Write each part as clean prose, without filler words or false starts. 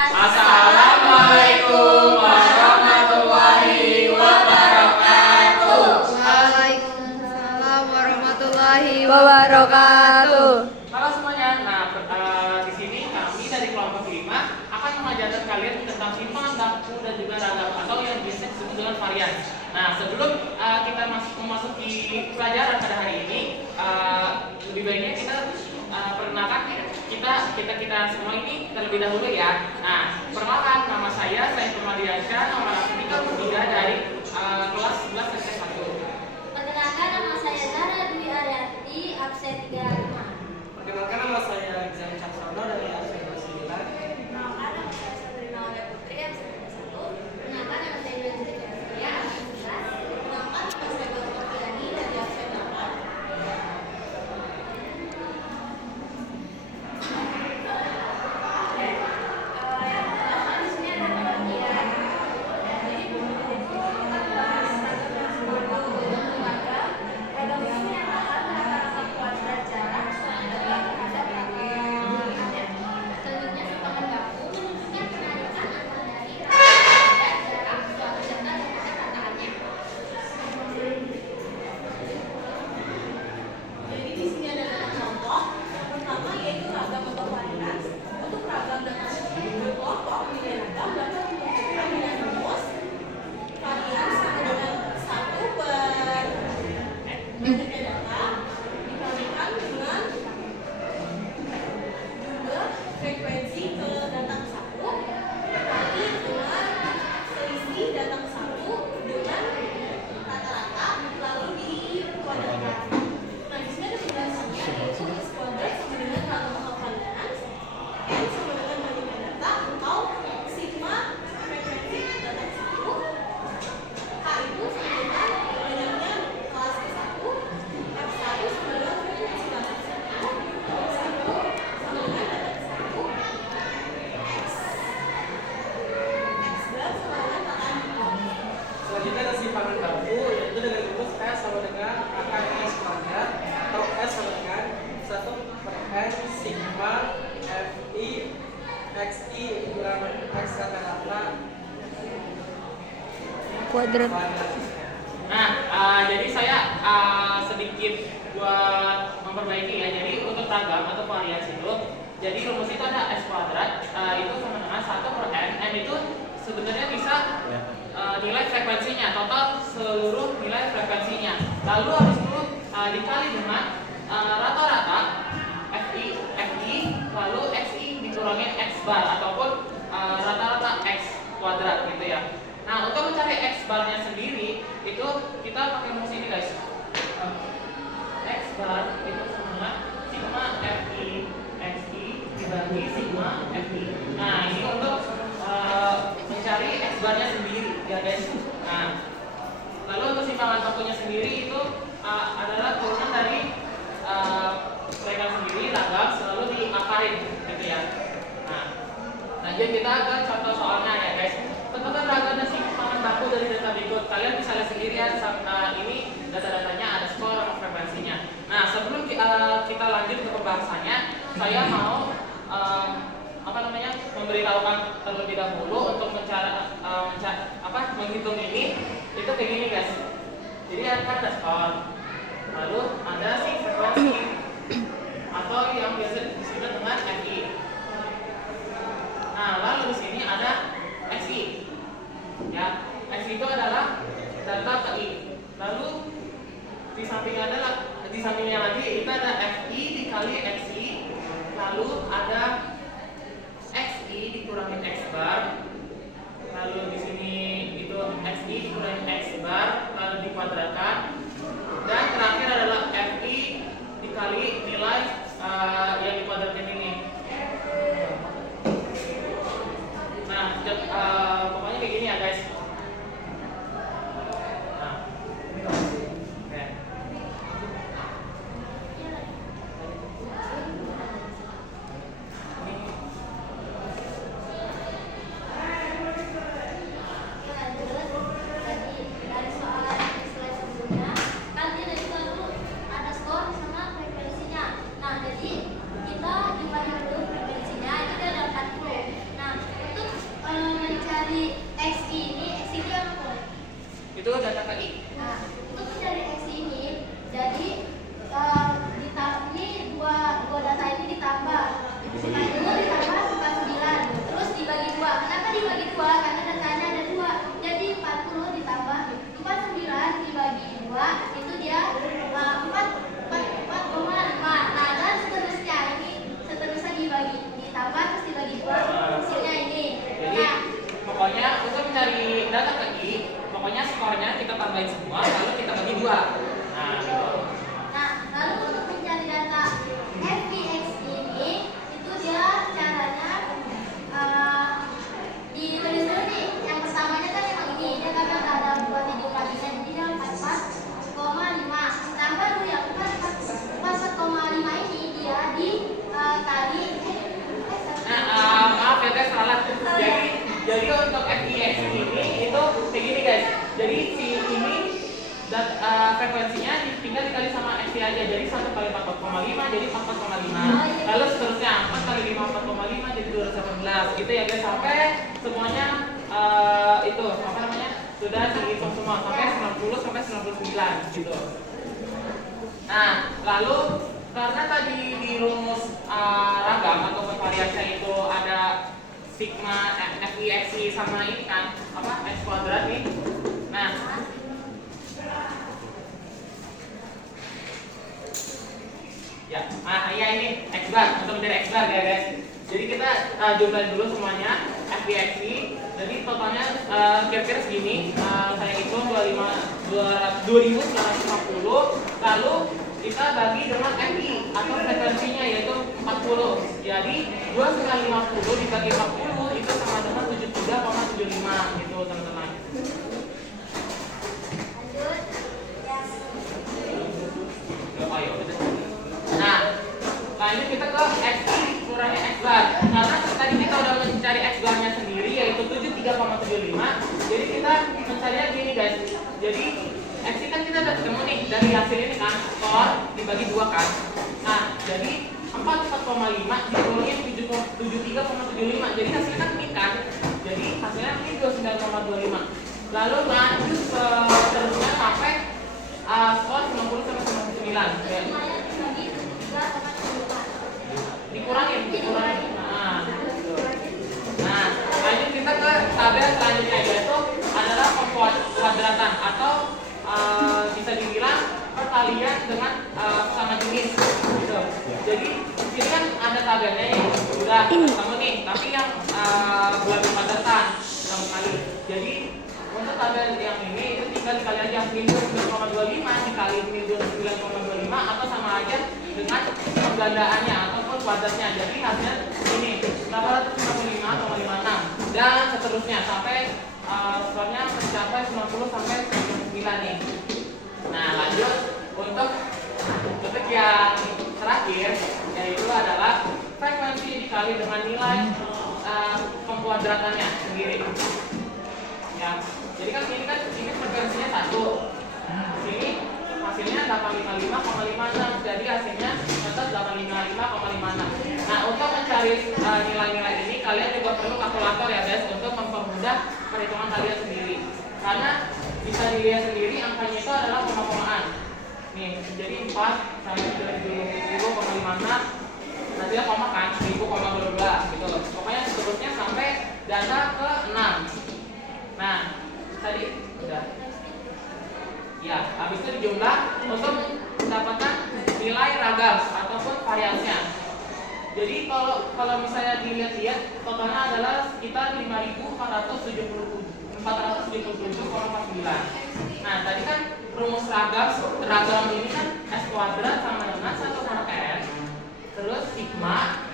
Assalamualaikum warahmatullahi wabarakatuh. Waalaikumsalam warahmatullahi wabarakatuh. Halo semuanya. Di sini kami dari kelompok 5 akan mengajarkan kalian tentang simpangan baku dan juga ragam atau yang biasa disebut dengan varian. Nah, sebelum kita memasuki pelajaran pada hari ini, lebih baiknya kita perkenalkan kita semua ini terlebih dahulu ya. Nah, perkenalkan, nama saya Permadiansyah, nomor 33 dari kelas 11 seksi 1. Perkenalkan, nama saya Zahra Dwi Arianti, absen 35. Perkenalkan, nama saya Rizal Caksono dari absen 29. Perkenalkan, nama saya Sabrina Aulia Putri, absen 31. Perkenalkan, nama saya Yudhistira Jaya, absen 11. Perkenalkan, nama saya Bapak Fiani dari absen 8. Yang pertama di sini ada pembagian. Jadi pembagian itu kita bahas ragam dan simpangan ragam. Ragam ini adalah rata-rata kuadrat jarak terhadap rangkaiannya. Selanjutnya simpangan baku menunjukkan penarikan angka dari rangkaian jarak suatu data terhadap rataannya. Jadi di sini ada 5 contoh. Yang pertama yaitu ragam atau varians. Untuk ragam dapat berkelompok nilai ragam dapat ditentukan dengan rumus varians sama dengan 1 per banyaknya data dikalikan dengan jumlah frekuensi ke datang 1 dikali dengan selisih datang 1 dengan rata-rata lalu dikuadratkan. Nah, di sini ada penjelasannya yaitu X kuadrat sama dengan ragam atau varians, N sama dengan banyaknya data atau sigma frekuensi datang 1, K itu sama dengan banyaknya kelas ke-1, F1 sama dengan frekuensi datang 1, Y1 sama dengan datang 1, X bar sama dengan ratakan 2. Selanjutnya ada simpangan baku, yaitu dengan rumus S sama dengan akar X kuadrat atau S sama dengan 1 per N sigma Fi XI kurang X rata-rata Kuadrat. Jadi saya sedikit buat memperbaiki ya. Jadi untuk ragam atau varians itu, jadi rumus itu ada S kuadrat, itu sama dengan 1 per N. N itu sebenarnya bisa nilai frekuensinya, total seluruh nilai frekuensinya. Lalu habis itu dikali dengan rata-rata Fi, lalu Xi dikurangi X bar ataupun rata-rata X kuadrat gitu ya. Nah, untuk mencari X barnya sendiri itu kita pakai rumus ini guys. X bar itu sama sigma Fi Xi dibagi sigma Fi. Nah, ini untuk mencari X barnya sendiri ya guys. Nah, lalu untuk simpangan bakunya sendiri itu adalah turunan dari mereka sendiri ragam selalu diakarin gitu ya. Nah, lanjut kita ke contoh soalnya ya guys. Tentukan ragam dan simpangan baku dari data berikut. Kalian bisa lihat sendiri ya, ini data-datanya ada skor sama frekuensinya. Nah, sebelum kita lanjut ke pembahasannya, saya mau memberitahukan terlebih dahulu untuk menghitung ini itu kayak gini guys. Jadi akan ada skor, lalu ada si frekuensi atau yang biasa disebut dengan Fi. Nah, lalu di sini ada Xi. Ya, Xi itu adalah data KI. Lalu di sampingnya lagi itu ada Fi dikali Xi. Lalu ada Xi dikurangi X bar. Lalu di sini itu Xi dikurangi X bar lalu dikuadratkan. Dan terakhir adalah Fi dikali nilai yang dikuadratkan ini. Nah, pokoknya kayak gini ya guys. Nah, oke. X ini apa? Itu data KI. Nah, untuk mencari X ini, jadi ini dua data ini ditambah. Dulu ditambah 49, terus dibagi dua. Kenapa dibagi dua? Karena datanya ada dua. Jadi 40 ditambah 49 dibagi dua, itu dia 4,5. Nah, dan seterusnya dibagi ditambah terus dibagi dua, hasilnya ini. Jadi Nah, pokoknya untuk mencari data KI, pokoknya skornya kita tambahin semua lalu kita bagi dua. Nah, gitu. Nah, lalu untuk mencari data FBX ini, itu dia caranya ditulis dulu nih. Yang pertamanya kan yang ini, dia kan ada buat hidup laginya, jadi dia 44,5. Tambah dulu yang 44,5 ini dia dikali. Maaf ya guys, salah. Jadi untuk FBX ini itu kayak gini guys. Jadi si ini dan frekuensinya tinggal dikali sama XY aja. Jadi 1 kali 4,5 jadi 4,5. Lalu seterusnya 4 kali 5 4,5 jadi 218. Gitu ya guys, sampai semuanya itu apa namanya? Sudah dihitung semua sampai 90 sampai 99 gitu. Nah, lalu karena tadi di rumus ragam atau variasinya itu ada sigma FIXI sama ini kan apa X kuadrat nih. Nah, ya, iya ini X bar untuk mencari X bar ya guys. Jadi kita jumlahin dulu semuanya FIXI. Jadi totalnya kira-kira segini. Saya hitung 2950. Lalu kita bagi dengan FI atau frekuensinya yaitu 40. Jadi 2 kali 50 dibagi 40 itu sama dengan 73,75 gitu teman-teman. Nah, lanjut kita ke XI kurangnya X bar. Karena tadi kita udah mencari X barnya sendiri yaitu 73,75. Jadi kita mencarinya gini guys. Jadi X kan kita udah ketemu nih dari hasil ini kan, skor dibagi 2 kan. Nah, jadi 44,5 dikurangin 73,75. Jadi hasilnya kan ini kan. Jadi hasilnya ini 29,25. Lalu lanjut seterusnya sampai skor 90 sampai 99. Ya. Dikurangin. Nah, lanjut kita ke tabel selanjutnya yaitu adalah pengkuadratan atau bisa dibilang perkalian dengan sama jenis gitu. Jadi ini kan ada tabelnya yang sudah ketemu nih, tapi yang bulan kuadratan sama kali. Jadi untuk tabel yang ini itu tinggal dikali aja 9,25 dikali 9,25 atau sama aja dengan penggandaannya ataupun kuadratnya. Jadi hasilnya ini 855,56 dan seterusnya sampai skornya mencapai 90 sampai 99 nih. Nah, lanjut untuk yang terakhir yaitu adalah frekuensi dikali dengan nilai pengkuadratannya sendiri. Ya, jadi kan ini frekuensinya 1. Sini hasilnya 855,56. Jadi hasilnya tetap 855,56. Nah, untuk mencari nilai-nilai ini kalian juga perlu kalkulator ya guys untuk mempermudah perhitungan kalian sendiri. Karena bisa dilihat sendiri angkanya itu adalah koma-komaan. Nih, jadi 4 sampai 70,56. Nantinya koma kan, 1000,12 gitu. Pokoknya seterusnya sampai data ke 6. Nah, tadi udah. Ya, habis itu dijumlah untuk mendapatkan nilai ragam ataupun variasinya. Jadi kalau misalnya dilihat-lihat totalnya adalah sekitar 5.477,49. Nah, tadi kan rumus ragam ini kan S kuadrat sama dengan 1 per N. Terus sigma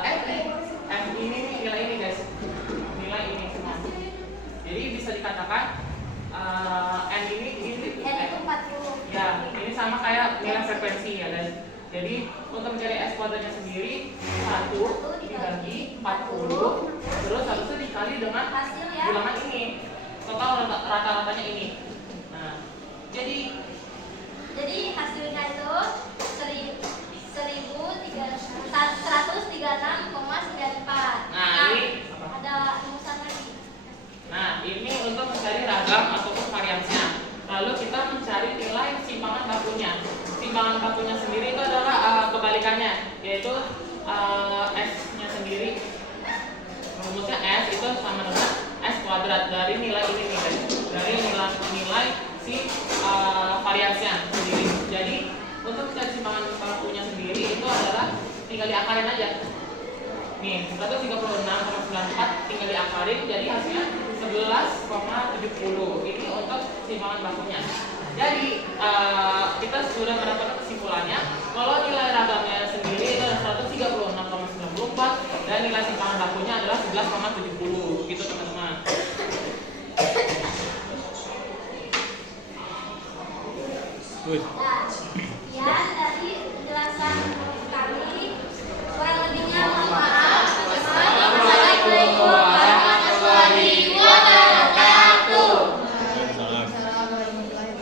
F ini nilai ini guys. Nilai ini semua. Jadi bisa dikatakan N ini itu 40. ya, ini sama kayak nilai frekuensi ya guys. Jadi untuk mencari S kuadratnya sendiri 1 dibagi 40 terus habis itu dikali dengan Hasil ya. bilangan ini. Total rata-ratanya ini. Nah, jadi hasilnya itu 136,94. Nah, ini ada rumusan lagi. yaitu S-nya sendiri. Rumusnya S itu sama dengan S kuadrat dari nilai ini nih guys, dari nilai si variansnya sendiri. Jadi untuk keseimbangan bakunya sendiri itu adalah tinggal diakalin aja. Nih 136,94 tinggal diakalin jadi hasilnya 11,70. Ini untuk keseimbangan bakunya. Jadi kita sudah mendapatkan kesimpulannya kalau nilai ragamnya sendiri itu adalah 136,94 dan nilai simpangan bakunya adalah 11,70 gitu teman-teman. Good.